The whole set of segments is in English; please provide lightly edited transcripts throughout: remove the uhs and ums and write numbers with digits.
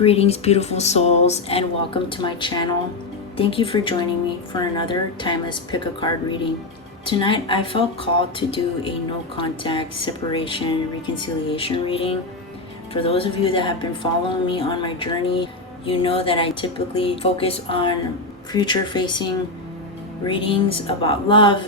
Greetings, beautiful souls, and welcome to my channel. Thank you for joining me for another timeless pick a card reading. Tonight I felt called to do a no contact, separation, reconciliation reading. For those of you that have been following me on my journey, you know that I typically focus on future facing readings about love,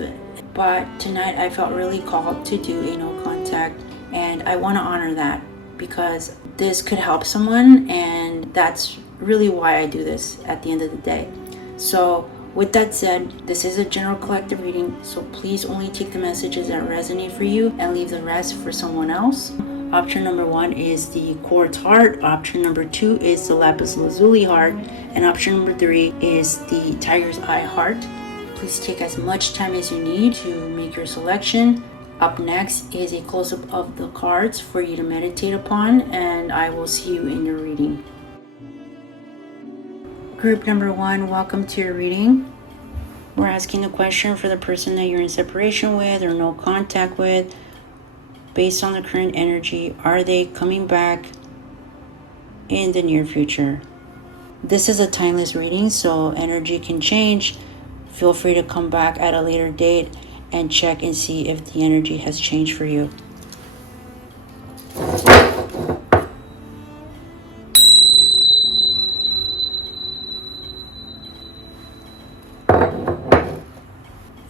but tonight I felt really called to do a no contact, and I want to honor that because this could help someone, and that's really why I do this at the end of the day. So with that said, this is a general collective reading, so please only take the messages that resonate for you and leave the rest for someone else. Option number 1 is the quartz heart. Option number 2 is the lapis lazuli heart. And option number 3 is the tiger's eye heart. Please take as much time as you need to make your selection. Up next is a close-up of the cards for you to meditate upon, and I will see you in your reading. Group number 1, welcome to your reading. We're asking the question for the person that you're in separation with or no contact with. Based on the current energy, are they coming back in the near future? This is a timeless reading, so energy can change. Feel free to come back at a later date and check and see if the energy has changed for you.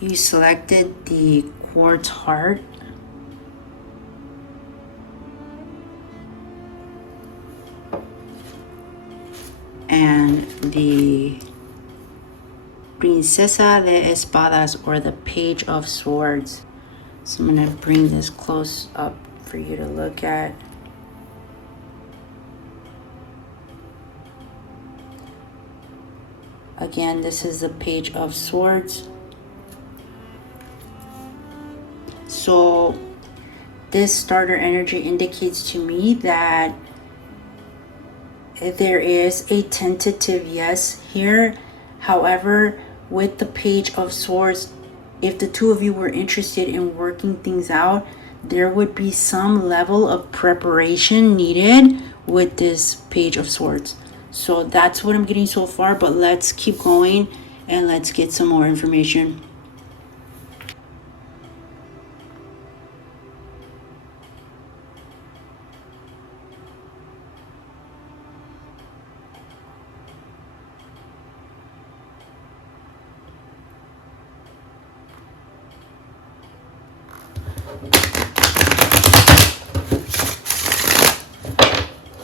You selected the quartz heart. And the Princesa de Espadas, or the Page of Swords. So I'm going to bring this close up for you to look at. Again, this is the Page of Swords. So this starter energy indicates to me that there is a tentative yes here. However, with the Page of Swords, if the two of you were interested in working things out, there would be some level of preparation needed with this Page of Swords. So that's what I'm getting so far, but let's keep going and let's get some more information.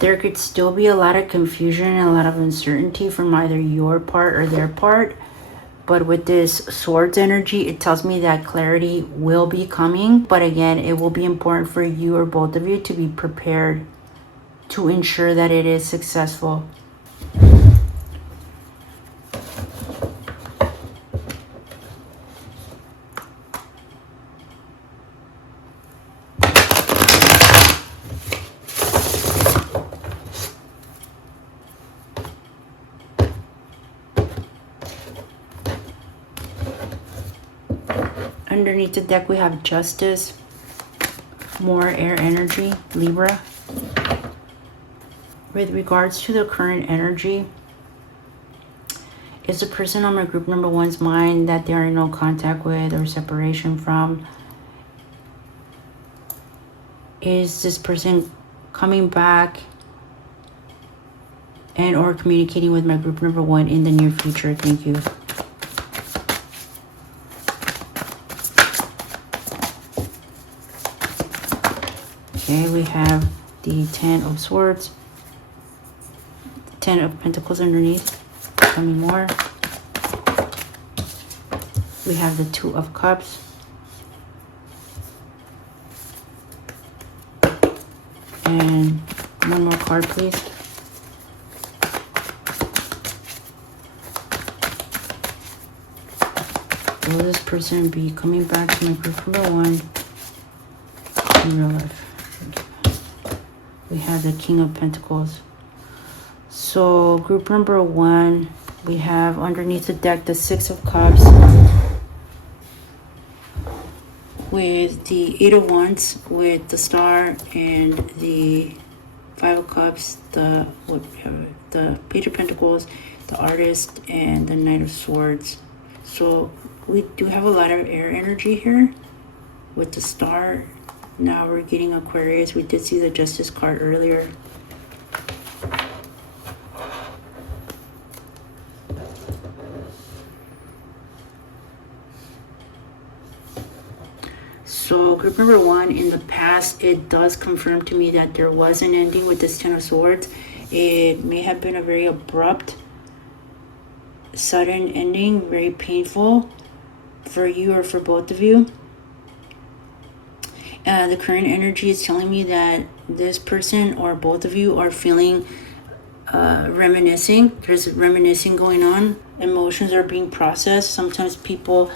There could still be a lot of confusion and a lot of uncertainty from either your part or their part. But with this swords energy, it tells me that clarity will be coming. But again, it will be important for you or both of you to be prepared to ensure that it is successful. Underneath the deck, we have Justice, more air energy, Libra. With regards to the current energy, is the person on my group number 1's mind that they are in no contact with or separation from? Is this person coming back and or communicating with my group number 1 in the near future? Thank you. Okay, we have the 10 of Swords, 10 of Pentacles underneath. Tell me more. We have the 2 of Cups. And one more card, please. Will this person be coming back to my group number 1 in real life? We have the King of Pentacles. So group number 1, we have underneath the deck the 6 of Cups with the 8 of Wands with the Star and the 5 of Cups, the the Page of Pentacles, the Artist, and the Knight of Swords. So we do have a lot of air energy here with the Star. Now we're getting Aquarius. We did see the Justice card earlier. So group number 1, in the past, it does confirm to me that there was an ending with this Ten of Swords. It may have been a very abrupt, sudden ending, very painful for you or for both of you. The current energy is telling me that this person or both of you are feeling reminiscing. There's reminiscing going on. Emotions are being processed. Sometimes people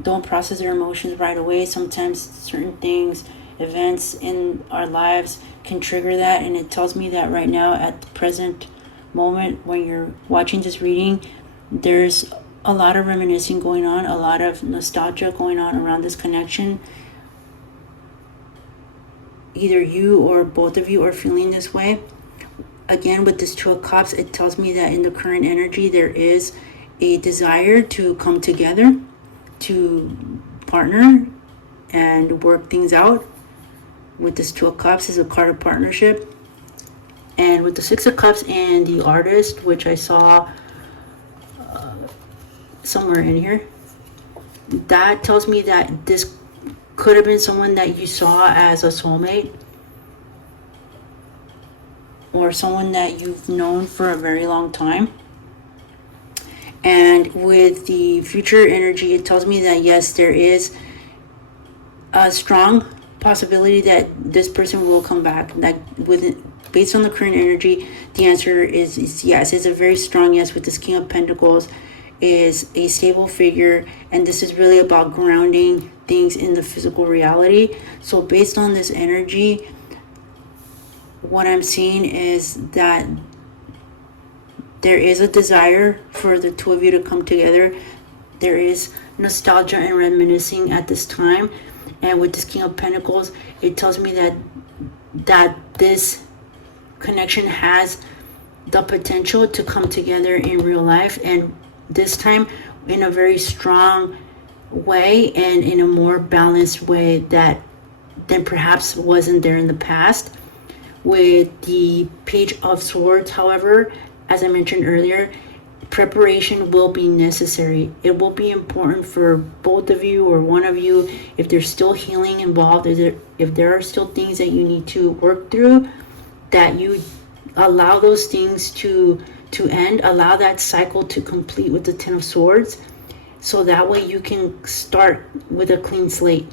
don't process their emotions right away. Sometimes certain things, events in our lives can trigger that, and it tells me that right now at the present moment when you're watching this reading, there's a lot of reminiscing going on, a lot of nostalgia going on around this connection. Either you or both of you are feeling this way. Again, with this Two of Cups, it tells me that in the current energy there is a desire to come together, to partner and work things out. With this Two of Cups is a card of partnership. And with the Six of Cups and the Artist, which I saw somewhere in here, that tells me that this could have been someone that you saw as a soulmate, or someone that you've known for a very long time. And with the future energy, it tells me that yes, there is a strong possibility that this person will come back. That based on the current energy, the answer is yes. It's a very strong yes. With this King of Pentacles is a stable figure, and this is really about grounding things in the physical reality. So based on this energy, what I'm seeing is that there is a desire for the two of you to come together. There is nostalgia and reminiscing at this time. And with this King of Pentacles, it tells me that this connection has the potential to come together in real life, and this time in a very strong way and in a more balanced way than perhaps wasn't there in the past. With the Page of Swords, however, as I mentioned earlier, preparation will be necessary. It will be important for both of you or one of you, if there's still healing involved, if there are still things that you need to work through, that you allow those things to end, allow that cycle to complete with the Ten of Swords, so that way you can start with a clean slate.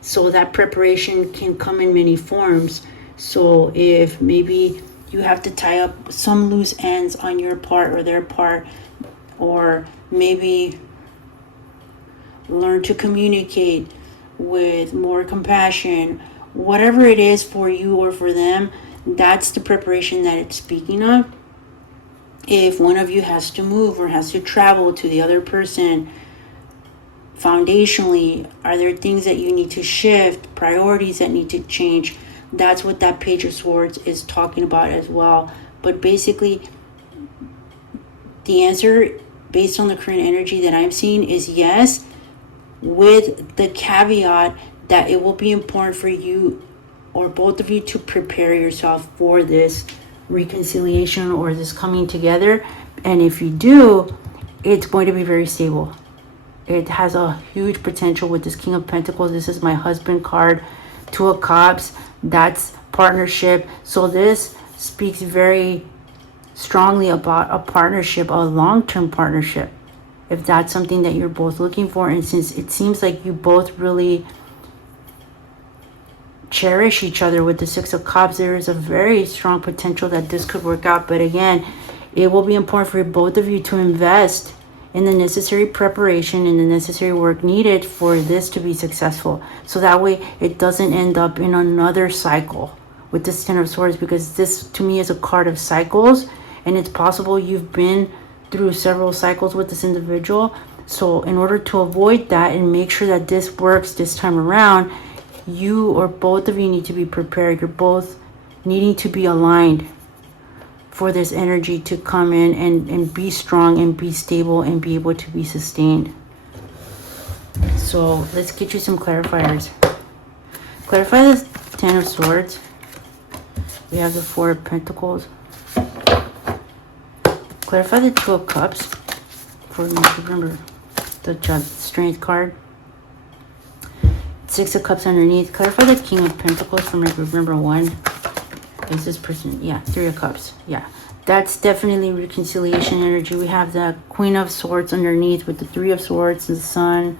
So that preparation can come in many forms. So if maybe you have to tie up some loose ends on your part or their part, or maybe learn to communicate with more compassion, whatever it is for you or for them, that's the preparation that it's speaking of. If one of you has to move or has to travel to the other person, foundationally, are there things that you need to shift, priorities that need to change? That's what that Page of Swords is talking about as well. But basically, the answer based on the current energy that I'm seeing is yes, with the caveat that it will be important for you or both of you to prepare yourself for this reconciliation or this coming together. And if you do, it's going to be very stable. It has a huge potential with this King of Pentacles. This is my husband card. Two of Cups, that's partnership. So this speaks very strongly about a partnership, a long-term partnership, if that's something that you're both looking for. And since it seems like you both really cherish each other with the Six of Cups, there is a very strong potential that this could work out. But again, it will be important for both of you to invest in the necessary preparation and the necessary work needed for this to be successful, so that way it doesn't end up in another cycle with this Ten of Swords, because this to me is a card of cycles, and it's possible you've been through several cycles with this individual. So in order to avoid that and make sure that this works this time around, you or both of you need to be prepared. You're both needing to be aligned for this energy to come in and be strong and be stable and be able to be sustained. So let's get you some clarifiers. Clarify the Ten of Swords. We have the Four of Pentacles. Clarify the Two of Cups. For me to remember the Strength card. Six of Cups underneath. Clarify the King of Pentacles for my group number 1. Is this person? Yeah, Three of Cups. Yeah, that's definitely reconciliation energy. We have the Queen of Swords underneath with the Three of Swords and the Sun.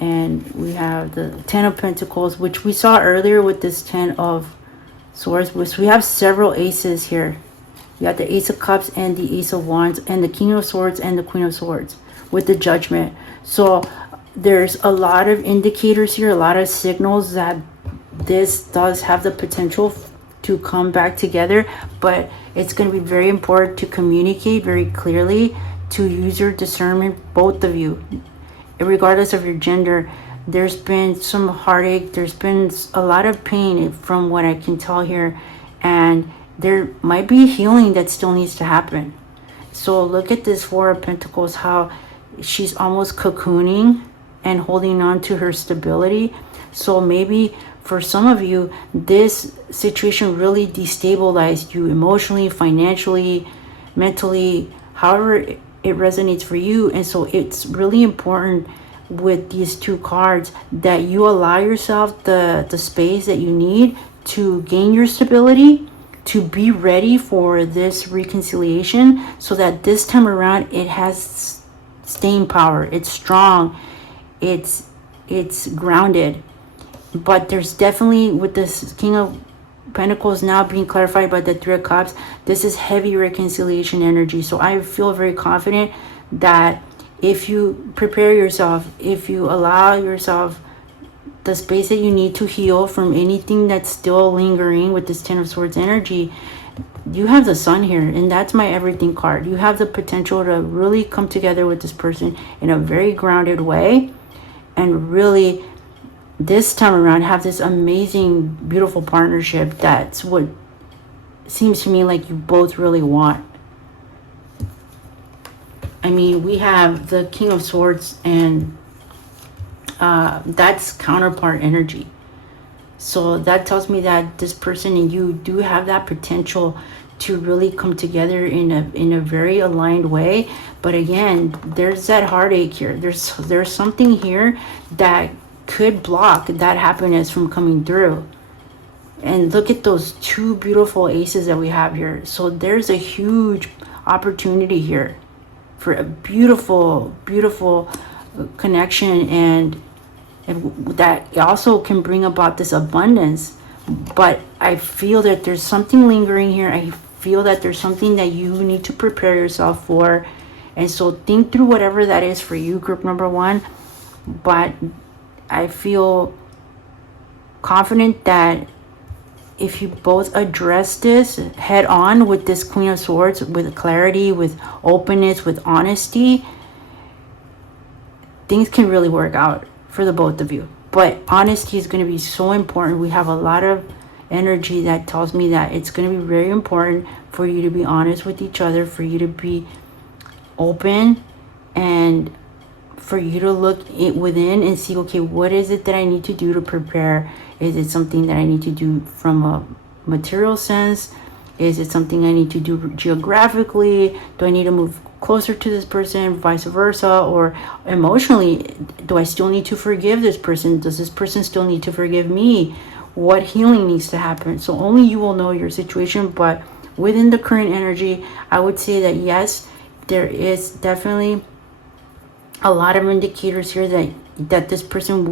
And we have the Ten of Pentacles, which we saw earlier with this Ten of Swords. Which we have several aces here. You got the Ace of Cups and the Ace of Wands and the King of Swords and the Queen of Swords with the Judgment. So there's a lot of indicators here, a lot of signals that this does have the potential to come back together, but it's going to be very important to communicate very clearly, to use your discernment, both of you, regardless of your gender. There's been some heartache, there's been a lot of pain from what I can tell here, and there might be healing that still needs to happen. So look at this Four of Pentacles, how she's almost cocooning and holding on to her stability. So maybe for some of you, this situation really destabilized you emotionally, financially, mentally, however it resonates for you. And so it's really important with these two cards that you allow yourself the space that you need to gain your stability, to be ready for this reconciliation, so that this time around it has staying power, it's strong, it's grounded. But there's definitely, with this King of Pentacles now being clarified by the Three of Cups, this is heavy reconciliation energy. So I feel very confident that if you prepare yourself, if you allow yourself the space that you need to heal from anything that's still lingering with this Ten of Swords energy, you have the Sun here, and that's my everything card. You have the potential to really come together with this person in a very grounded way, and really this time around have this amazing, beautiful partnership. That's what seems to me like you both really want. I mean, we have the King of Swords, and that's counterpart energy. So that tells me that this person and you do have that potential to really come together in a very aligned way. But again, there's that heartache here. There's something here that could block that happiness from coming through. And look at those two beautiful aces that we have here. So there's a huge opportunity here for a beautiful, beautiful connection, and that also can bring about this abundance. But I feel that there's something lingering here. I feel that there's something that you need to prepare yourself for. And so think through whatever that is for you, group number 1. But I feel confident that if you both address this head on with this Queen of Swords, with clarity, with openness, with honesty, things can really work out for the both of you. But honesty is going to be so important. We have a lot of energy that tells me that it's going to be very important for you to be honest with each other, for you to be open, and for you to look within and see, okay, what is it that I need to do to prepare? Is it something that I need to do from a material sense? Is it something I need to do geographically? Do I need to move closer to this person, vice versa? Or emotionally, do I still need to forgive this person? Does this person still need to forgive me? What healing needs to happen? So only you will know your situation. But within the current energy, I would say that yes, there is definitely a lot of indicators here that this person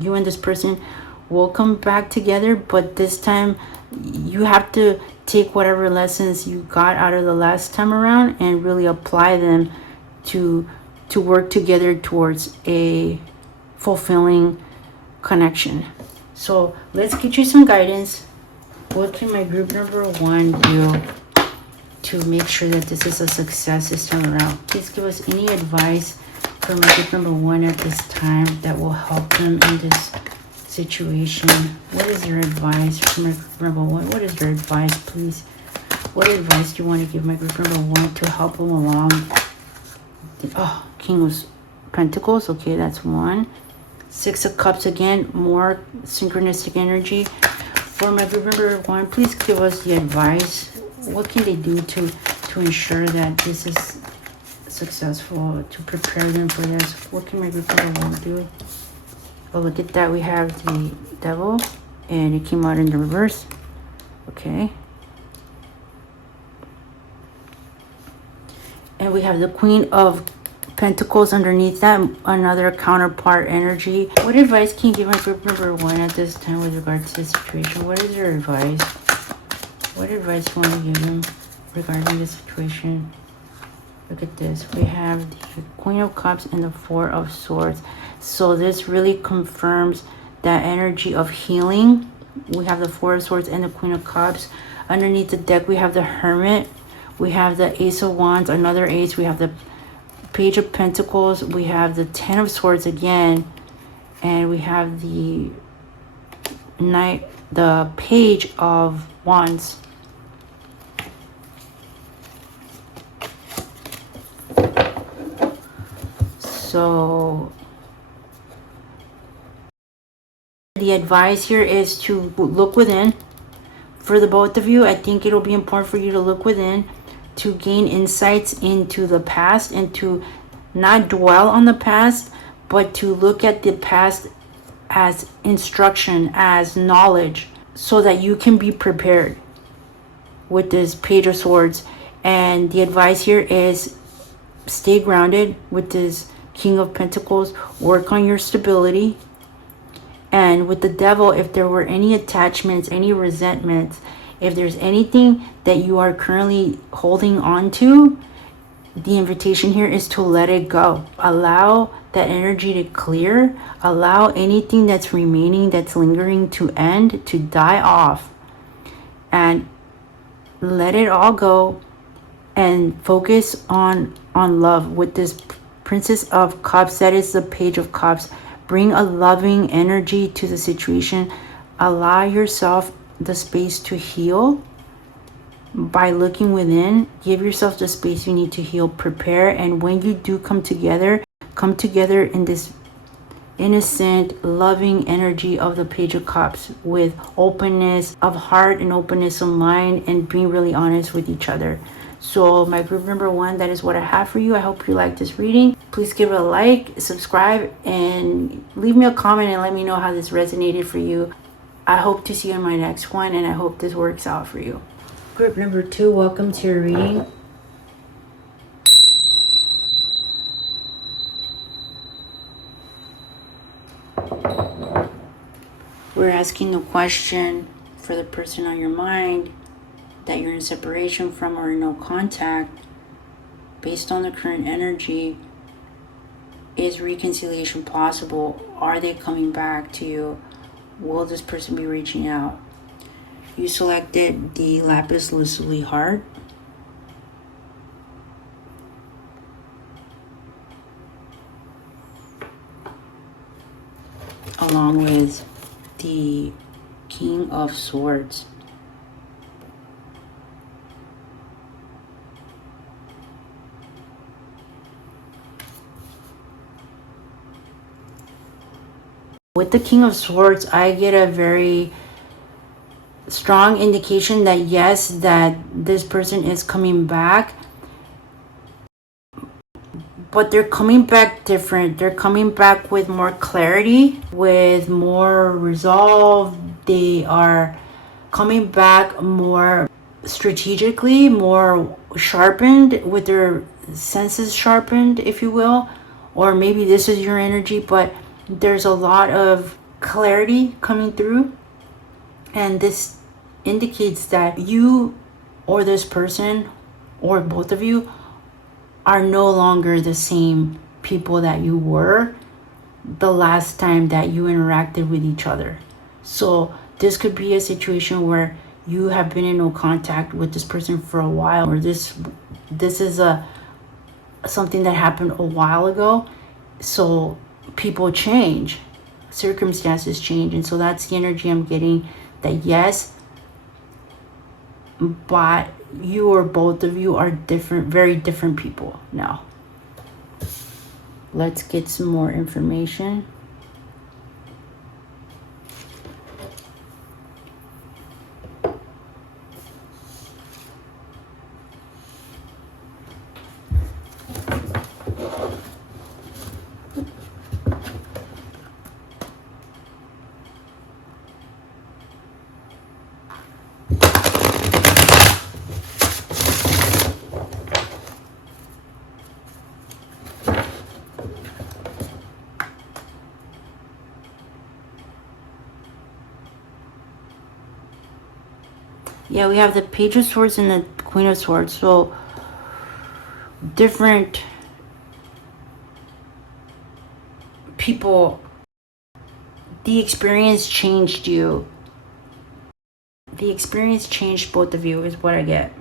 you and this person will come back together. But this time you have to take whatever lessons you got out of the last time around and really apply them to work together towards a fulfilling connection. So let's get you some guidance. What can my group number 1 do to make sure that this is a success this time around? Please give us any advice for my group number 1 at this time that will help them in this situation. What is your advice for my group number 1? What is your advice, please? What advice do you want to give my group number 1 to help them along? Oh, King of Pentacles. Okay, that's 1. 6 of Cups again. More synchronistic energy. For my group number 1, please give us the advice. What can they do to ensure that this is successful, to prepare them for this? What can my group number 1 do? Oh, look at that. We have the Devil, and it came out in the reverse. Okay. And we have the Queen of Pentacles underneath that, another counterpart energy. What advice can you give my group number 1 at this time with regards to this situation? What is your advice? What advice do you want to give them regarding this situation? Look at this. We have the Queen of Cups and the 4 of Swords. So this really confirms that energy of healing. We have the 4 of Swords and the Queen of Cups. Underneath the deck, we have the Hermit. We have the Ace of Wands, another Ace. We have the Page of Pentacles. We have the 10 of Swords again. And we have the Knight, the Page of Wands. So the advice here is to look within. For the both of you, I think it'll be important for you to look within, to gain insights into the past, and to not dwell on the past, but to look at the past as instruction, as knowledge, so that you can be prepared with this Page of Swords. And the advice here is stay grounded with this King of Pentacles. Work on your stability. And with the Devil, if there were any attachments, any resentments, if there's anything that you are currently holding on to, the invitation here is to let it go. Allow that energy to clear. Allow anything that's remaining, that's lingering, to end, to die off. And let it all go and focus on love. With this Princess of Cups, that is the Page of Cups. Bring a loving energy to the situation. Allow yourself the space to heal by looking within. Give yourself the space you need to heal. Prepare. And when you do come together in this innocent, loving energy of the Page of Cups, with openness of heart and openness of mind, and being really honest with each other. So my group number 1, that is what I have for you. I hope you like this reading. Please give it a like, subscribe, and leave me a comment and let me know how this resonated for you. I hope to see you in my next one, and I hope this works out for you. Group number 2, welcome to your reading. We're asking the question for the person on your mind that you're in separation from or in no contact. Based on the current energy, is reconciliation possible? Are they coming back to you? Will this person be reaching out? You selected the lapis lazuli heart. Along with the King of Swords. With the King of Swords, I get a very strong indication that yes, that this person is coming back. But they're coming back different. They're coming back with more clarity, with more resolve. They are coming back more strategically, more sharpened, with their senses sharpened, if you will. Or maybe this is your energy, but there's a lot of clarity coming through. And this indicates that you or this person or both of you are no longer the same people that you were the last time that you interacted with each other. So this could be a situation where you have been in no contact with this person for a while, or this is something that happened a while ago. So people change, circumstances change, and so that's the energy I'm getting, that yes, but you or both of you are different, very different people now. Let's get some more information. Yeah, we have the Page of Swords and the Queen of Swords. So different people, the experience changed you. The experience changed both of you is what I get.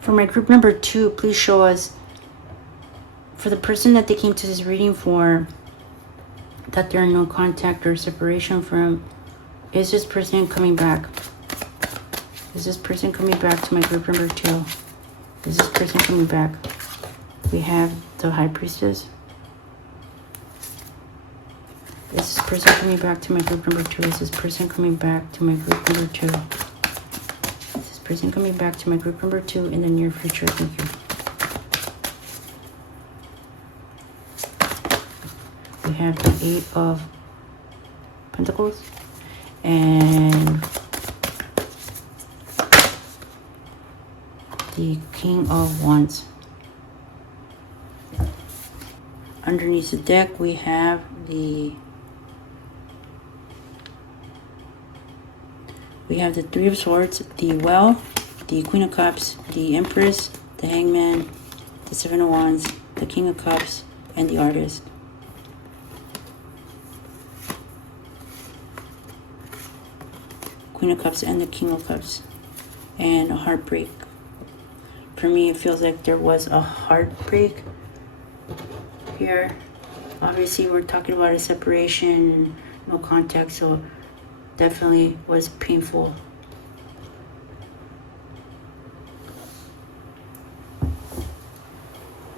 For my group number 2, please show us, for the person that they came to this reading for, that they're in no contact or separation from, is this person coming back? Is this person coming back to my group number 2? Is this person coming back? We have the High Priestess. Is this person coming back to my group number 2? Is this person coming back to my group number 2? Is this person coming back to my group number 2 in the near future? Thank you. We have the 8 of Pentacles and the King of Wands. Underneath the deck, we have the Three of Swords, the Well, the Queen of Cups, the Empress, the Hangman, the Seven of Wands, the King of Cups, and the Artist. Queen of Cups and the King of Cups. And a heartbreak. For me, it feels like there was a heartbreak here. Obviously, we're talking about a separation, no contact, so definitely was painful.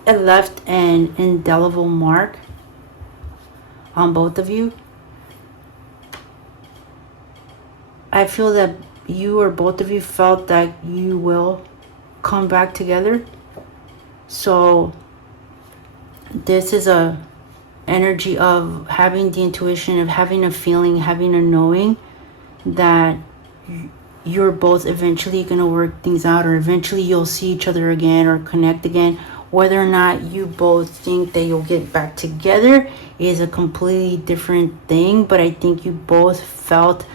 It left an indelible mark on both of you. I feel that you or both of you felt that you will come back together. So this is a energy of having the intuition, of having a feeling, having a knowing that you're both eventually going to work things out, or eventually you'll see each other again or connect again. Whether or not you both think that you'll get back together is a completely different thing, but I think you both felt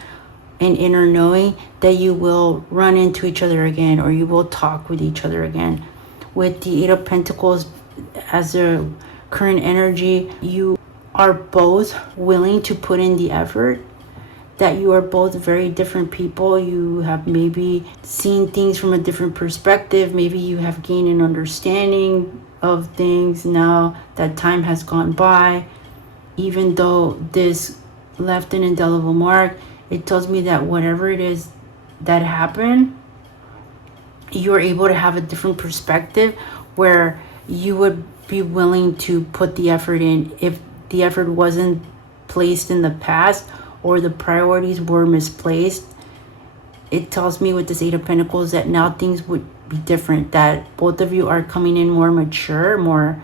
an inner knowing that you will run into each other again, or you will talk with each other again. With the Eight of Pentacles as a current energy, you are both willing to put in the effort, that you are both very different people. You have maybe seen things from a different perspective. Maybe you have gained an understanding of things now that time has gone by. Even though this left an indelible mark, it tells me that whatever it is that happened, you're able to have a different perspective where you would be willing to put the effort in if the effort wasn't placed in the past or the priorities were misplaced. It tells me with this Eight of Pentacles that now things would be different, that both of you are coming in more mature, more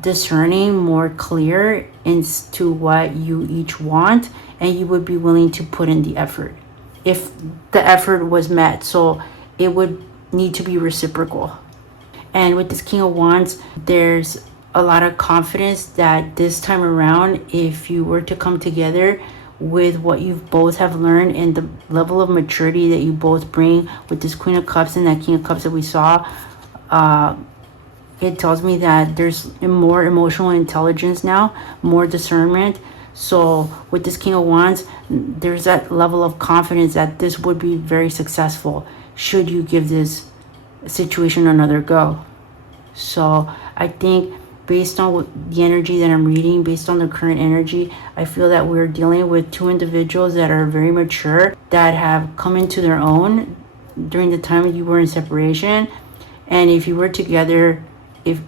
discerning, more clear into what you each want, and you would be willing to put in the effort if the effort was met. So it would need to be reciprocal. And with this King of Wands, there's a lot of confidence that this time around, if you were to come together with what you both have learned and the level of maturity that you both bring with this Queen of Cups and that King of Cups that we saw, it tells me that there's more emotional intelligence now, more discernment. So with this King of Wands, there's that level of confidence that this would be very successful should you give this situation another go. So I think based on the energy that I'm reading, based on the current energy, I feel that we're dealing with two individuals that are very mature, that have come into their own during the time you were in separation. And if you were together, if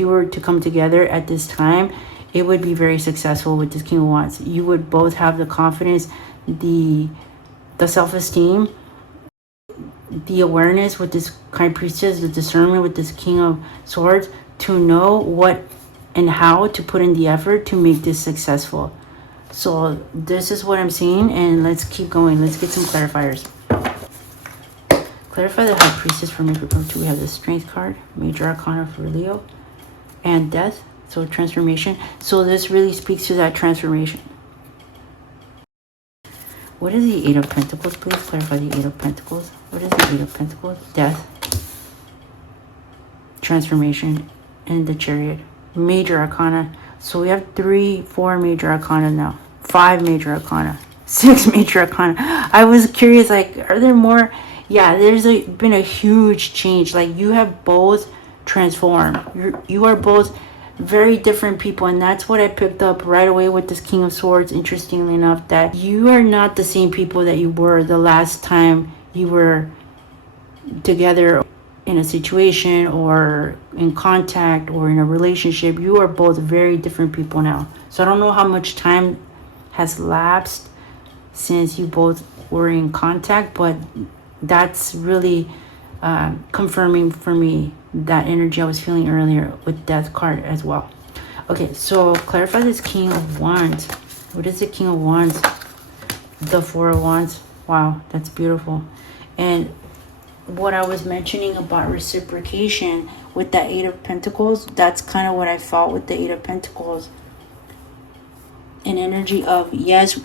you were to come together at this time, it would be very successful with this King of Wands. You would both have the confidence, the self-esteem, the awareness with this High Priestess, the discernment with this King of Swords, to know what and how to put in the effort to make this successful. So this is what I'm seeing, and let's keep going. Let's get some clarifiers. Clarify the High Priestess for me. For group 2, we have the Strength card, Major Arcana for Leo, and Death. So transformation. So this really speaks to that transformation. What is the Eight of Pentacles? Please clarify the Eight of Pentacles. What is the Eight of Pentacles? Death, transformation, and the Chariot. Major Arcana. So we have 3, 4 Major Arcana now. 5 Major Arcana. 6 Major Arcana. I was curious, like, are there more? Yeah, there's been a huge change. Like, you have both transformed. You are both very different people, and that's what I picked up right away with this King of Swords. Interestingly enough, that you are not the same people that you were the last time you were together in a situation or in contact or in a relationship. You are both very different people now. So I don't know how much time has lapsed since you both were in contact, but that's really confirming for me that energy I was feeling earlier with Death card as well. Okay, so clarify this King of Wands. What is the King of Wands? The Four of Wands. Wow, that's beautiful. And what I was mentioning about reciprocation with that Eight of Pentacles, that's kind of what I felt with the Eight of Pentacles. An energy of, yes,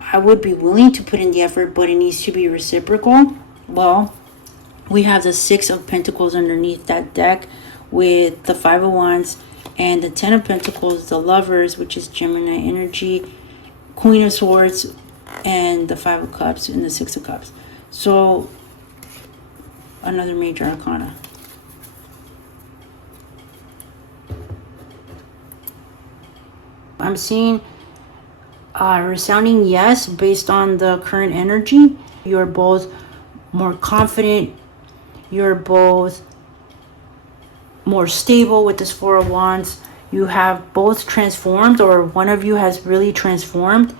I would be willing to put in the effort, but it needs to be reciprocal. Well, we have the Six of Pentacles underneath that deck with the Five of Wands and the Ten of Pentacles, the Lovers, which is Gemini energy, Queen of Swords, and the Five of Cups and the Six of Cups. So another Major Arcana. I'm seeing resounding yes based on the current energy. You're both more confident. You're both more stable with this Four of Wands. You have both transformed, or one of you has really transformed,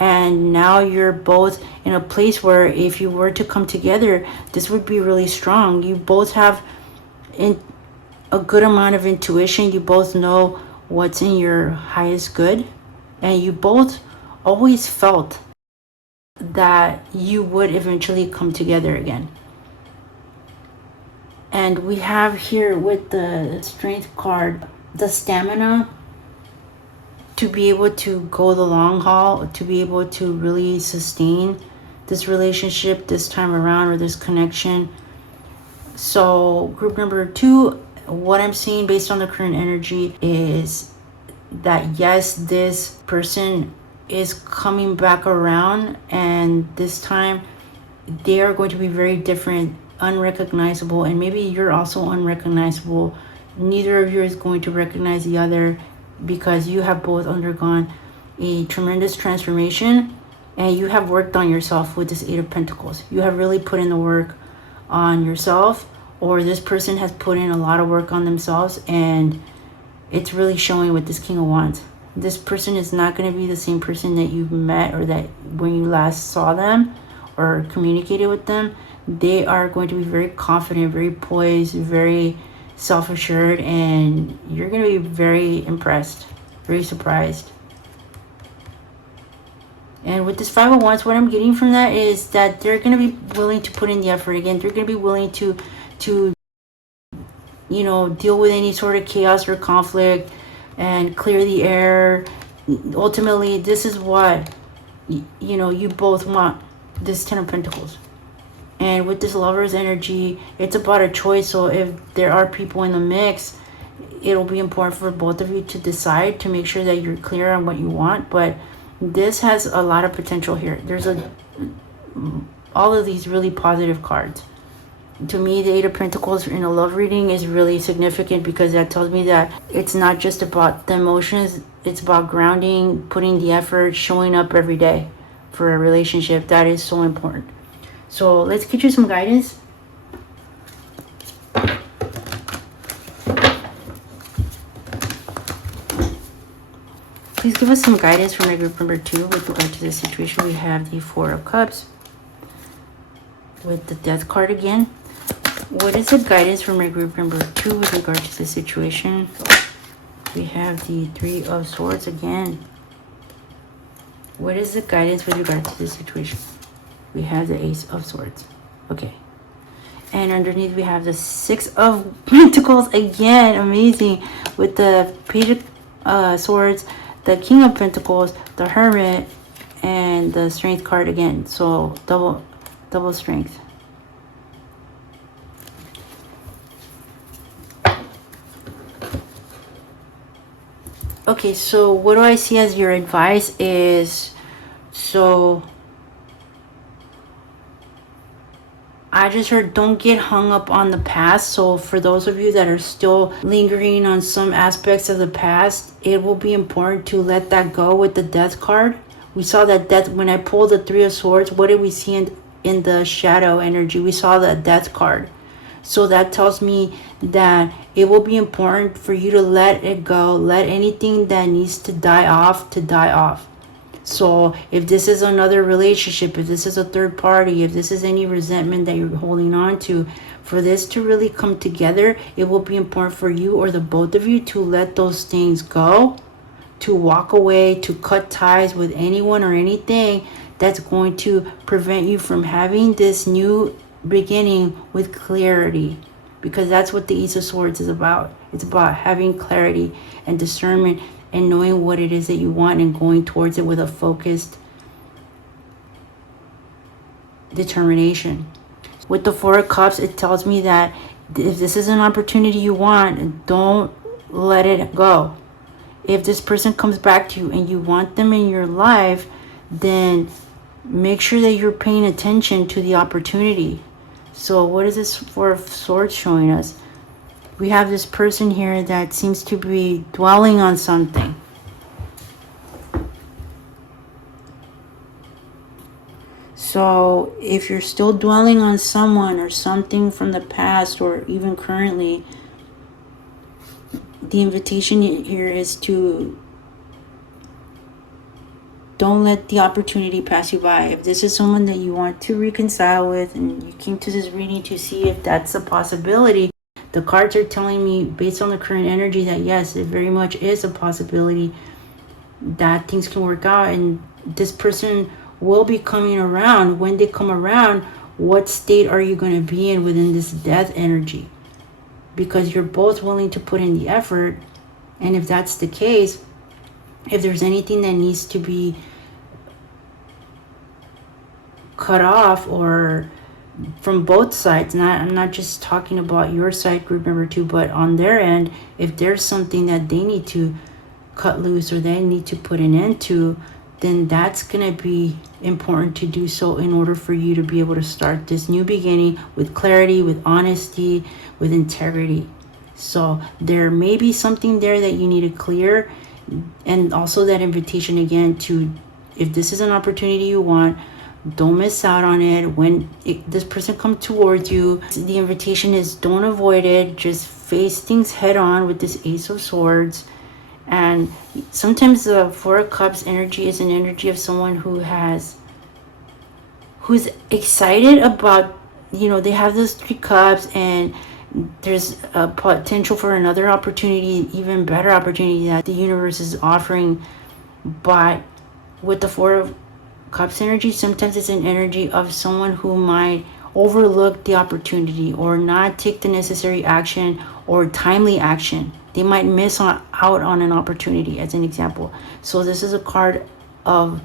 and now you're both in a place where if you were to come together, this would be really strong. You both have a good amount of intuition. You both know what's in your highest good, and you both always felt that you would eventually come together again. And we have here with the Strength card, the stamina to be able to go the long haul, to be able to really sustain this relationship this time around, or this connection. So group number 2, what I'm seeing based on the current energy is that yes, this person is coming back around, and this time they are going to be very different, unrecognizable, and maybe you're also unrecognizable. Neither of you is going to recognize the other, because you have both undergone a tremendous transformation, and you have worked on yourself with this Eight of Pentacles. You have really put in the work on yourself, or this person has put in a lot of work on themselves, and it's really showing with this King of Wands. This person is not going to be the same person that you met, or that when you last saw them or communicated with them. They are going to be very confident, very poised, very self-assured, and you're going to be very impressed, very surprised. And with this Five of Wands, what I'm getting from that is that they're going to be willing to put in the effort again. They're going to be willing to you know, deal with any sort of chaos or conflict and clear the air. Ultimately, this is what you know you both want, this Ten of Pentacles. And with this Lover's energy, it's about a choice. So if there are people in the mix, it'll be important for both of you to decide, to make sure that you're clear on what you want. But this has a lot of potential here. There's all of these really positive cards. To me, the Eight of Pentacles in a love reading is really significant, because that tells me that it's not just about the emotions, it's about grounding, putting the effort, showing up every day for a relationship. That is so important. So let's get you some guidance. Please give us some guidance for my group number 2 with regard to this situation. We have the Four of Cups with the Death card again. What is the guidance for my group number 2 with regard to this situation? We have the Three of Swords again. What is the guidance with regard to this situation? We have the Ace of Swords. Okay. And underneath we have the Six of Pentacles again. Amazing. With the Page of Swords, the King of Pentacles, the Hermit, and the Strength card again. So double strength. Okay, so what do I see as your advice is, so I just heard don't get hung up on the past. So for those of you that are still lingering on some aspects of the past, it will be important to let that go with the Death card. We saw that death when I pulled the Three of Swords. What did we see in the shadow energy? We saw that Death card. So that tells me that it will be important for you to let it go. Let anything that needs to die off to die off. So if this is another relationship, if this is a third party, if this is any resentment that you're holding on to, for this to really come together, it will be important for you or the both of you to let those things go, to walk away, to cut ties with anyone or anything that's going to prevent you from having this new beginning with clarity, because that's what the Ace of Swords is about. It's about having clarity and discernment and knowing what it is that you want and going towards it with a focused determination. With the Four of Cups, it tells me that if this is an opportunity you want, don't let it go. If this person comes back to you and you want them in your life, then make sure that you're paying attention to the opportunity. So what is this Four of Swords showing us? We have this person here that seems to be dwelling on something. So if you're still dwelling on someone or something from the past or even currently, the invitation here is to don't let the opportunity pass you by. If this is someone that you want to reconcile with and you came to this reading to see if that's a possibility, the cards are telling me, based on the current energy, that yes, it very much is a possibility that things can work out, and this person will be coming around. When they come around, what state are you going to be in within this death energy? Because you're both willing to put in the effort. And if that's the case, if there's anything that needs to be cut off, or from both sides, I'm not just talking about your side, group number 2, but on their end, if there's something that they need to cut loose or they need to put an end to, then that's going to be important to do so in order for you to be able to start this new beginning with clarity, with honesty, with integrity. So there may be something there that you need to clear. And also that invitation again to, if this is an opportunity you want, don't miss out on it. When this person comes towards you, the invitation is don't avoid it. Just face things head on with this Ace of Swords. And sometimes the Four of Cups energy is an energy of someone who's excited about, they have those 3 cups, and there's a potential for another opportunity, even better opportunity that the universe is offering. But with the Four of Cups energy, sometimes it's an energy of someone who might overlook the opportunity or not take the necessary action or timely action. They might miss out on an opportunity, as an example. So this is a card of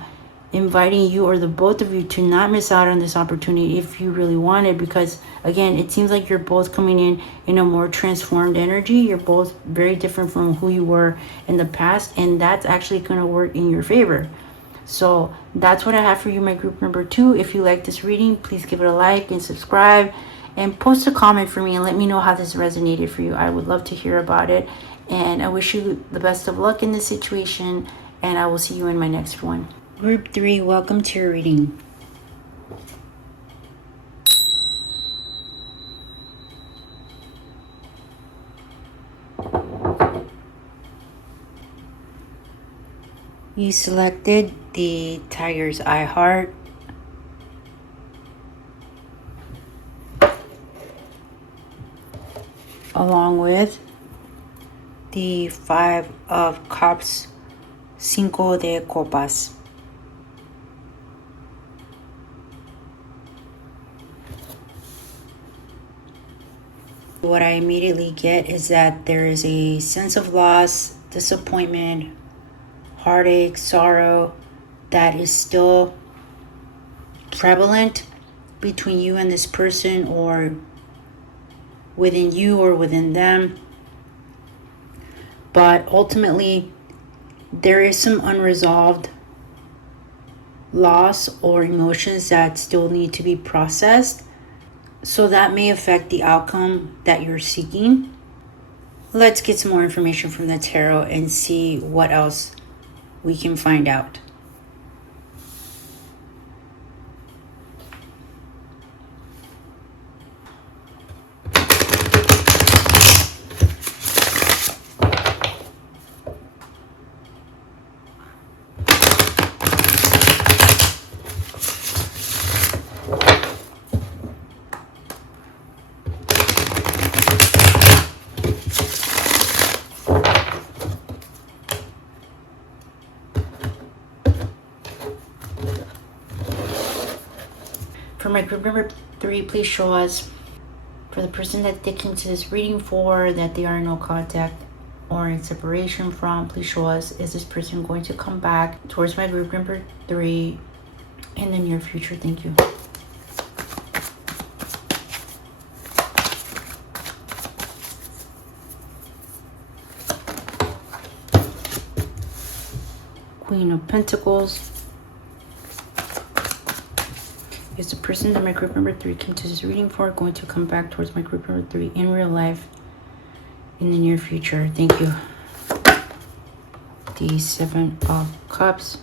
inviting you or the both of you to not miss out on this opportunity if you really want it, because again, it seems like you're both coming in a more transformed energy. You're both very different from who you were in the past, and that's actually going to work in your favor. So that's what I have for you, my group number 2. If you like this reading, please give it a like and subscribe and post a comment for me and let me know how this resonated for you. I would love to hear about it, and I wish you the best of luck in this situation, and I will see you in my next one. Group 3, welcome to your reading. You selected the Tiger's Eye Heart. Along with the 5 of Cups, Cinco de Copas. What I immediately get is that there is a sense of loss, disappointment, heartache, sorrow that is still prevalent between you and this person, or within you or within them. But ultimately, there is some unresolved loss or emotions that still need to be processed. So that may affect the outcome that you're seeking. Let's get some more information from the tarot and see what else we can find out. For my group number 3, please show us, for the person that they came to this reading for, that they are in no contact or in separation from, please show us, is this person going to come back towards my group number 3 in the near future? Thank you. Queen of Pentacles. Is the person that my group number 3 came to this reading for going to come back towards my group number 3 in real life in the near future? Thank you. The 7 of Cups.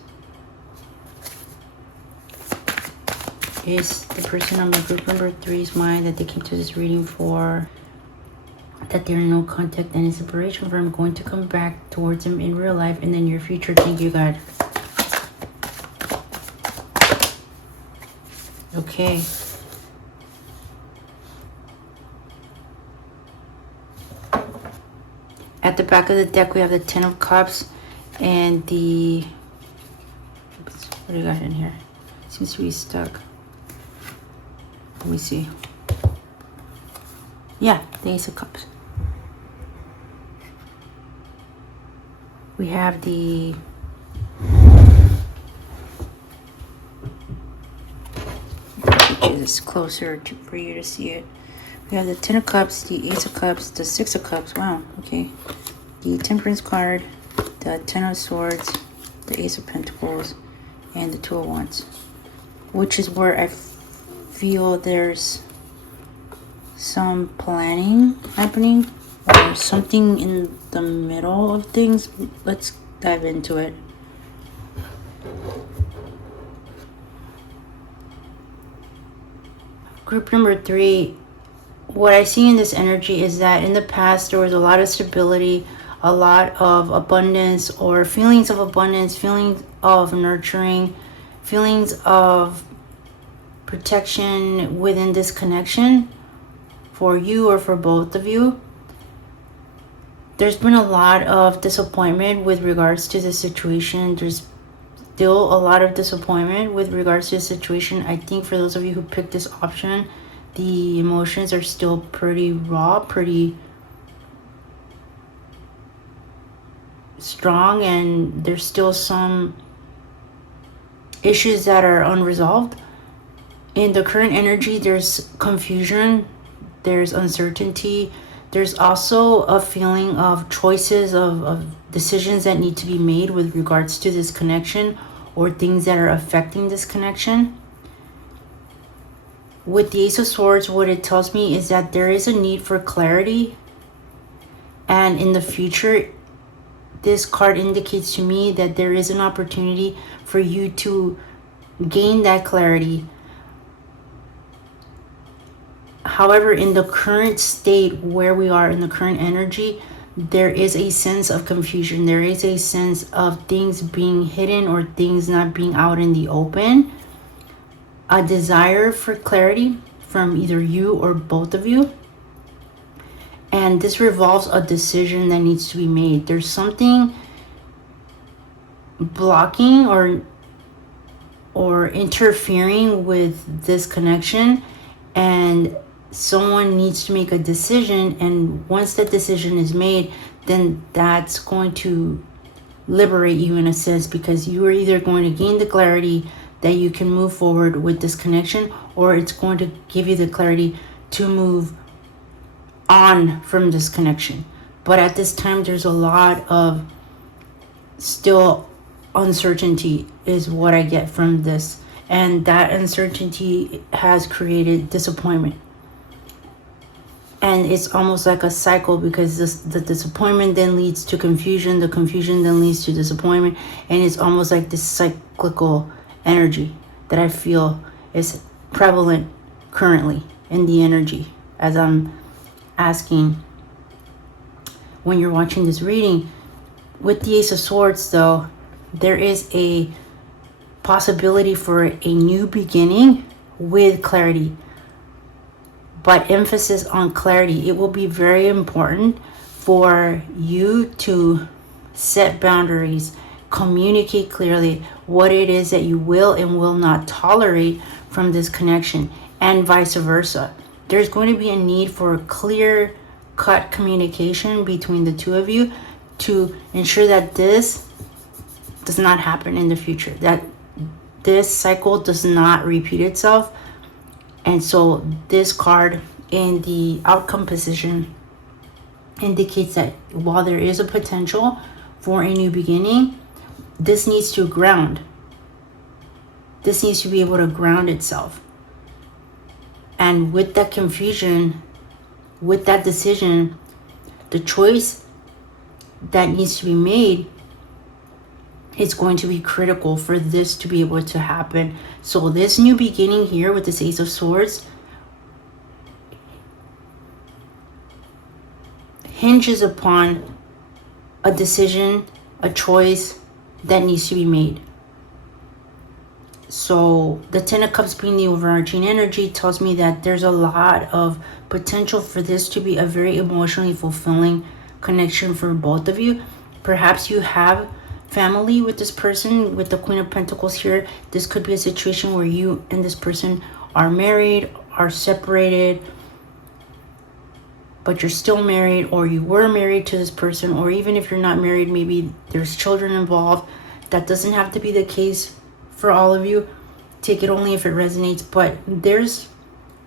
Is the person on my group number 3's mind that they came to this reading for, that they're in no contact and in separation from, going to come back towards him in real life in the near future? Thank you, God. Okay. At the back of the deck, we have the 10 of Cups and the... Oops, what do we got in here? Seems to be stuck. Let me see. Yeah, the Ace of Cups. We have the... This closer for you to see it. We have the 10 of Cups, the Ace of Cups, the 6 of Cups. Wow, okay. The Temperance card, the 10 of Swords, the Ace of Pentacles, and the 2 of Wands. Which is where I feel there's some planning happening, or something in the middle of things. Let's dive into it. Group number 3, what I see in this energy is that in the past there was a lot of stability, a lot of abundance, or feelings of abundance, feelings of nurturing, feelings of protection within this connection for you or for both of you. There's been a lot of disappointment with regards to the situation. There's still a lot of disappointment with regards to the situation. I think for those of you who picked this option, the emotions are still pretty raw, pretty strong, and there's still some issues that are unresolved. In the current energy, there's confusion, there's uncertainty, there's also a feeling of choices, of decisions that need to be made with regards to this connection, or things that are affecting this connection. With the Ace of Swords, what it tells me is that there is a need for clarity, and in the future, this card indicates to me that there is an opportunity for you to gain that clarity. However, in the current state where we are in the current energy, there is a sense of confusion. There is a sense of things being hidden or things not being out in the open. A desire for clarity from either you or both of you. And this revolves a decision that needs to be made. There's something blocking or interfering with this connection, and someone needs to make a decision, and once that decision is made, then that's going to liberate you in a sense, because you are either going to gain the clarity that you can move forward with this connection, or it's going to give you the clarity to move on from this connection. But at this time, there's a lot of still uncertainty is what I get from this, and that uncertainty has created disappointment. And it's almost like a cycle, because the disappointment then leads to confusion. The confusion then leads to disappointment. And it's almost like this cyclical energy that I feel is prevalent currently in the energy as I'm asking when you're watching this reading. With the Ace of Swords, though, there is a possibility for a new beginning with clarity. But emphasis on clarity. It will be very important for you to set boundaries, communicate clearly what it is that you will and will not tolerate from this connection, and vice versa. There's going to be a need for clear cut communication between the two of you to ensure that this does not happen in the future, that this cycle does not repeat itself. And so this card in the outcome position indicates that while there is a potential for a new beginning, this needs to ground. This needs to be able to ground itself. And with that confusion, with that decision, the choice that needs to be made, it's going to be critical for this to be able to happen. So this new beginning here with this Ace of Swords hinges upon a decision, a choice that needs to be made. So the Ten of Cups being the overarching energy tells me that there's a lot of potential for this to be a very emotionally fulfilling connection for both of you. Perhaps you have family with this person. With the Queen of Pentacles here, this could be a situation where you and this person are married, are separated, but you're still married, or you were married to this person, or even if you're not married, maybe there's children involved. That doesn't have to be the case for all of you. Take it only if it resonates, but there's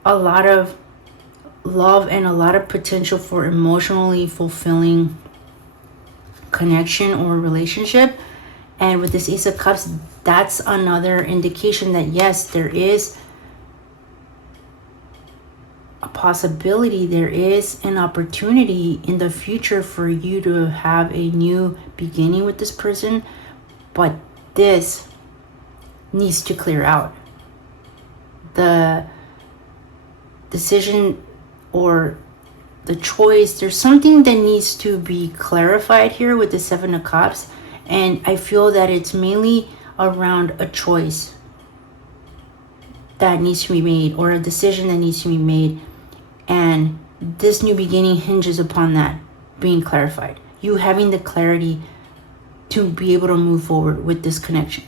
a lot of love and a lot of potential for emotionally fulfilling connection or relationship. And with this Ace of Cups, that's another indication that yes, there is a possibility, there is an opportunity in the future for you to have a new beginning with this person, but this needs to clear out. The decision or the choice, there's something that needs to be clarified here with the Seven of Cups, and I feel that it's mainly around a choice that needs to be made, or a decision that needs to be made, and this new beginning hinges upon that being clarified, you having the clarity to be able to move forward with this connection.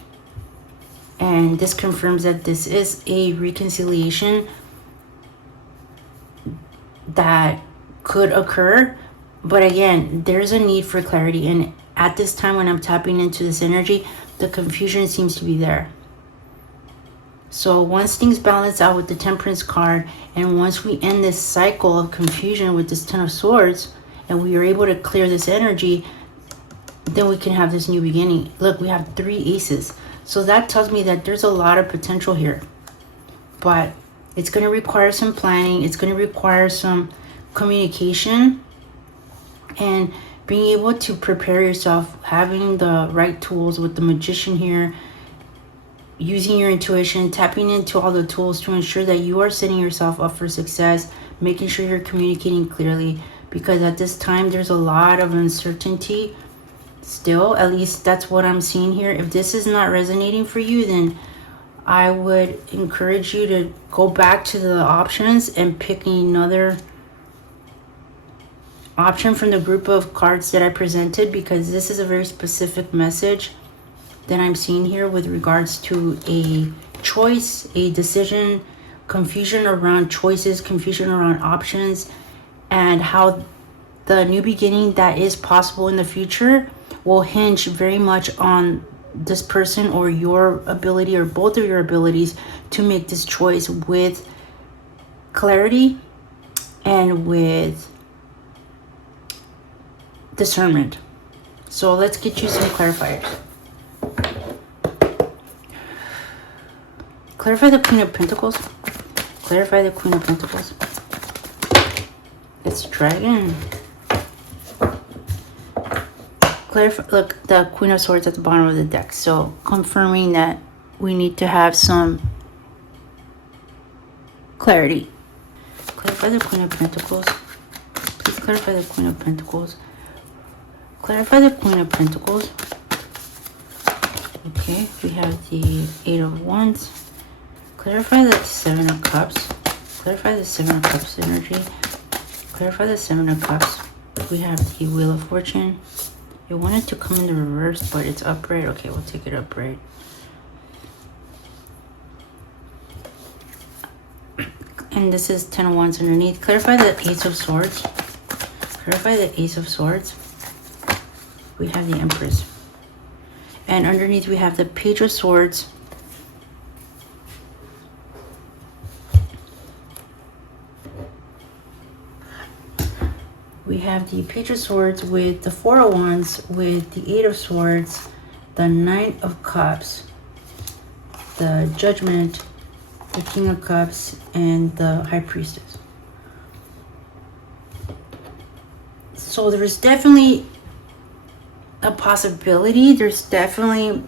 And this confirms that this is a reconciliation that could occur, but again, there's a need for clarity. And at this time when I'm tapping into this energy, the confusion seems to be there. So once things balance out with the Temperance card, and once we end this cycle of confusion with this Ten of Swords, and we are able to clear this energy, then we can have this new beginning. Look, we have 3 aces. So that tells me that there's a lot of potential here. But it's going to require some planning. It's going to require some communication and being able to prepare yourself, having the right tools with the Magician here, using your intuition, tapping into all the tools to ensure that you are setting yourself up for success, making sure you're communicating clearly, because at this time there's a lot of uncertainty still. At least that's what I'm seeing here. If this is not resonating for you, then I would encourage you to go back to the options and pick another option from the group of cards that I presented, because this is a very specific message that I'm seeing here with regards to a choice, a decision, confusion around choices, confusion around options, and how the new beginning that is possible in the future will hinge very much on this person or your ability, or both of your abilities, to make this choice with clarity and with discernment. So let's get you some clarifiers. Clarify the Queen of Pentacles. Clarify the Queen of Pentacles. It's Dragon. Clarify. Look, the Queen of Swords at the bottom of the deck. So confirming that we need to have some clarity. Clarify the Queen of Pentacles. Please clarify the Queen of Pentacles. Clarify the Queen of Pentacles. Okay, we have the 8 of Wands. Clarify the 7 of Cups. Clarify the 7 of Cups energy. Clarify the 7 of Cups. We have the Wheel of Fortune. You want it to come in the reverse, but it's upright. Okay, we'll take it upright. And this is 10 of Wands underneath. Clarify the Ace of Swords. Clarify the Ace of Swords. We have the Empress. And underneath we have the Page of Swords. We have the Page of Swords with the 4 of Wands, with the 8 of Swords, the 9 of Cups, the Judgment, the King of Cups, and the High Priestess. So there's definitely a possibility. There's definitely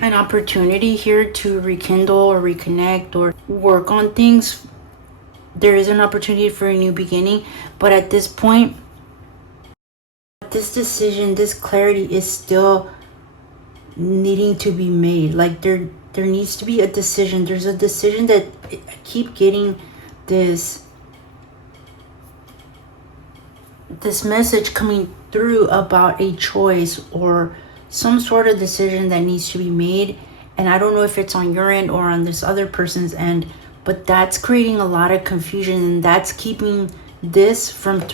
an opportunity here to rekindle or reconnect or work on things. There is an opportunity for a new beginning, but at this point, this decision, this clarity is still needing to be made. Like there needs to be a decision. There's a decision that I keep getting this message coming through about a choice or some sort of decision that needs to be made. And I don't know if it's on your end or on this other person's end, but that's creating a lot of confusion, and that's keeping this from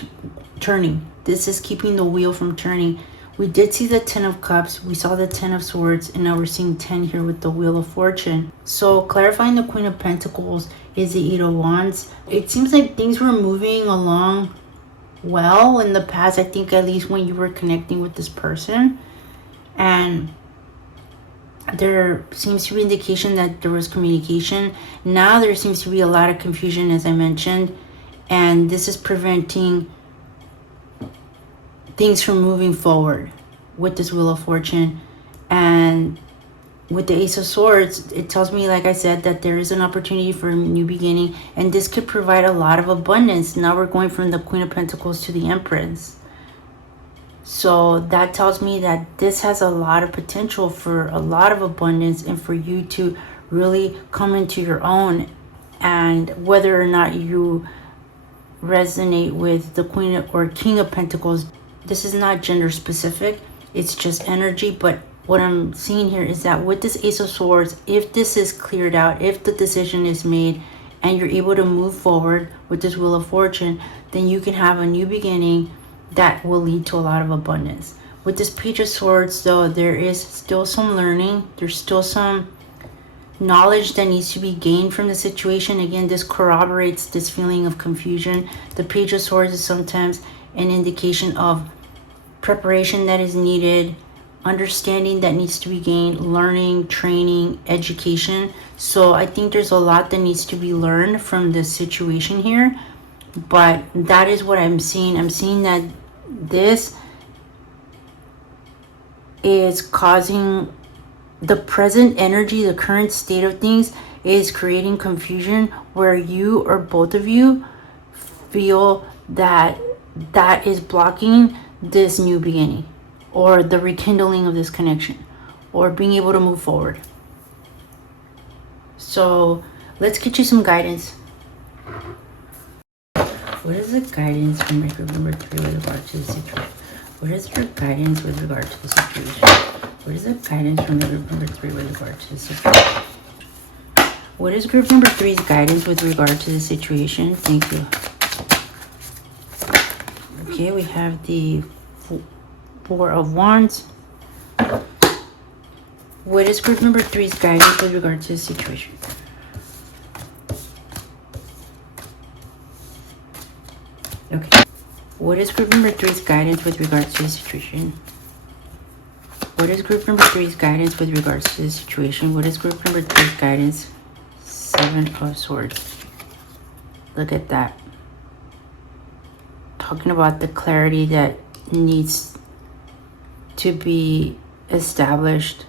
turning. This is keeping the wheel from turning. We did see the 10 of Cups, we saw the 10 of Swords, and now we're seeing 10 here with the Wheel of Fortune. So clarifying the Queen of Pentacles is the 8 of Wands. It seems like things were moving along well in the past, I think, at least when you were connecting with this person, and there seems to be indication that there was communication. Now there seems to be a lot of confusion, as I mentioned, and this is preventing things from moving forward with this Wheel of Fortune. And with the Ace of Swords, it tells me, like I said, that there is an opportunity for a new beginning, and this could provide a lot of abundance. Now we're going from the Queen of Pentacles to the Empress. So that tells me that this has a lot of potential for a lot of abundance and for you to really come into your own. And whether or not you resonate with the Queen or King of Pentacles, this is not gender specific. It's just energy. But what I'm seeing here is that with this Ace of Swords, if this is cleared out, if the decision is made and you're able to move forward with this Wheel of Fortune, then you can have a new beginning that will lead to a lot of abundance. With this Page of Swords, though, there is still some learning. There's still some knowledge that needs to be gained from the situation. Again, this corroborates this feeling of confusion. The Page of Swords is sometimes an indication of preparation that is needed, understanding that needs to be gained, learning, training, education. So I think there's a lot that needs to be learned from this situation here, but that is what I'm seeing. I'm seeing that this is causing the present energy, the current state of things is creating confusion where you or both of you feel that that is blocking this new beginning or the rekindling of this connection or being able to move forward. So let's get you some guidance. What is the guidance from my group number 3 with regard to the situation? What is your guidance with regard to the situation? What is the guidance from the group number 3 with regard to the situation? What is group number 3's guidance with regard to the situation? Thank you. Okay, we have the Four of Wands. What is group number 3's guidance with regard to the situation? Okay. What is group number 3's guidance with regards to the situation? What is group number 3's guidance with regards to the situation? What is group number 3's guidance? 7 of Swords. Look at that. Talking about the clarity that needs to be established.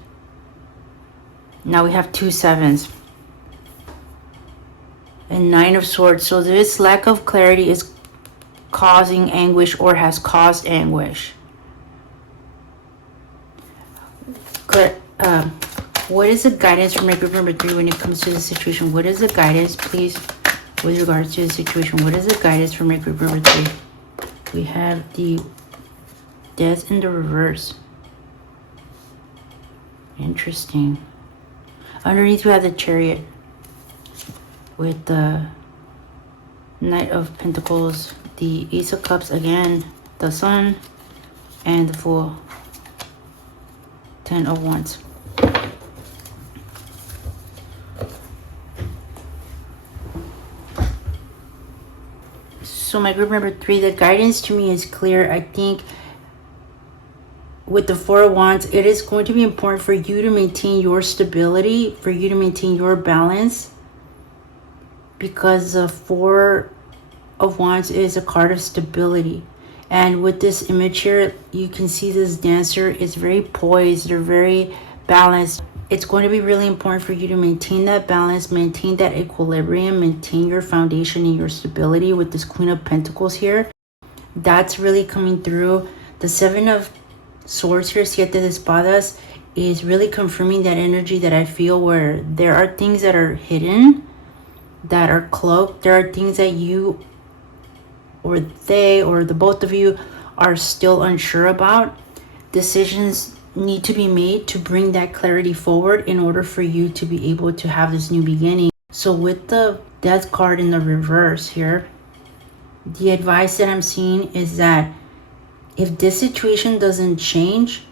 Now we have 2 sevens and 9 of Swords. So this lack of clarity is causing anguish or has caused anguish. What is the guidance from my group number 3 when it comes to the situation? What is the guidance, please, with regards to the situation? What is the guidance from my group number 3? We have the Death in the reverse. Interesting. Underneath we have the Chariot with the Knight of Pentacles, the Ace of Cups again, the Sun, and the Fool. 10 of Wands. So my group number 3, the guidance to me is clear. I think with the 4 of Wands, it is going to be important for you to maintain your stability, for you to maintain your balance, because the 4 of Wands is a card of stability. And with this image here, you can see this dancer is very poised, they're very balanced. It's going to be really important for you to maintain that balance, maintain that equilibrium, maintain your foundation and your stability with this Queen of Pentacles here. That's really coming through. The 7 of Swords here, Siete de Espadas, is really confirming that energy that I feel where there are things that are hidden, that are cloaked. There are things that you or they or the both of you are still unsure about. Decisions need to be made to bring that clarity forward in order for you to be able to have this new beginning. So with the Death card in the reverse here, the advice that I'm seeing is that if this situation doesn't change,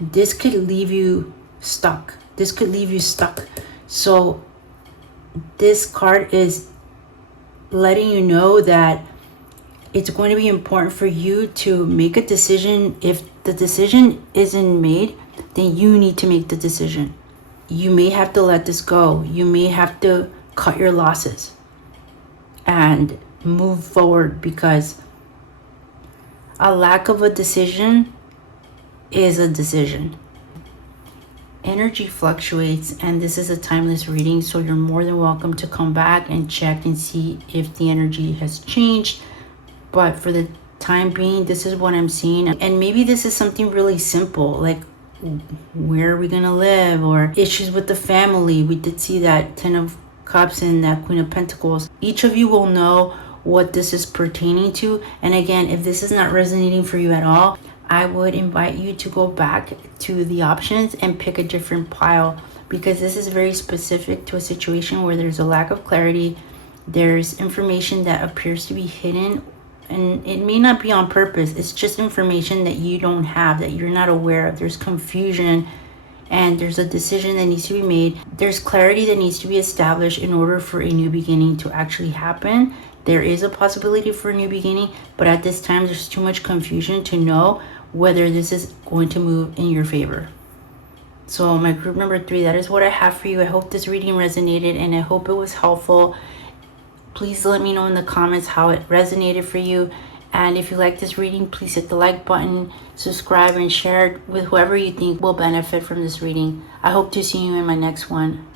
this could leave you stuck. This could leave you stuck. So this card is letting you know that it's going to be important for you to make a decision. If the decision isn't made, then you need to make the decision. You may have to let this go. You may have to cut your losses and move forward, because a lack of a decision is a decision. Energy fluctuates, and this is a timeless reading, so you're more than welcome to come back and check and see if the energy has changed. But for the time being, this is what I'm seeing. And maybe this is something really simple, like where are we gonna live, or issues with the family. We did see that 10 of Cups and that Queen of Pentacles. Each of you will know what this is pertaining to. And again, if this is not resonating for you at all, I would invite you to go back to the options and pick a different pile, because this is very specific to a situation where there's a lack of clarity. There's information that appears to be hidden, and it may not be on purpose. It's just information that you don't have, that you're not aware of. There's confusion, and there's a decision that needs to be made. There's clarity that needs to be established in order for a new beginning to actually happen. There is a possibility for a new beginning, but at this time there's too much confusion to know whether this is going to move in your favor. So my group number 3, that is what I have for you. I hope this reading resonated and I hope it was helpful. Please let me know in the comments how it resonated for you. And if you like this reading, please hit the like button, subscribe, and share it with whoever you think will benefit from this reading. I hope to see you in my next one.